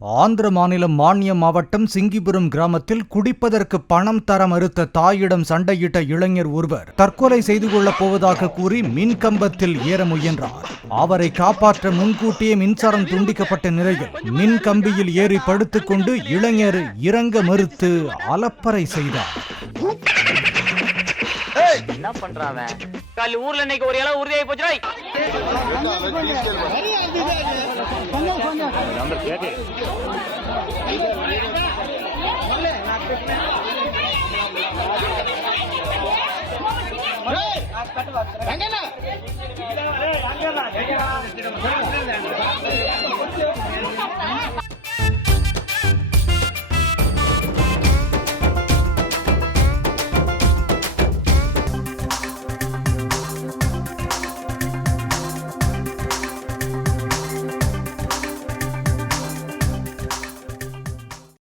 ஆந்திர மாநிலம் மான்யம் மாவட்டம் சிங்கிபுரம் கிராமத்தில் குடிப்பதற்கு பணம் தர மறுத்த தாயிடம் சண்டையிட்ட இளைஞர் ஒருவர் தற்கொலை செய்து கொள்ளப் போவதாக கூறி மின்கம்பத்தில் ஏற முயன்றார். அவரை காப்பாற்ற முன்கூட்டியே மின்சாரம் துண்டிக்கப்பட்ட நிலையில் மின் கம்பியில் ஏறி படுத்துக்கொண்டு இளைஞர் இறங்க மறுத்து அலப்பறை செய்தார். என்ன பண்றாங்க? கால் ஊர்ல இன்னைக்கு ஒரு இளவு உறுதியாகி போச்சுடா.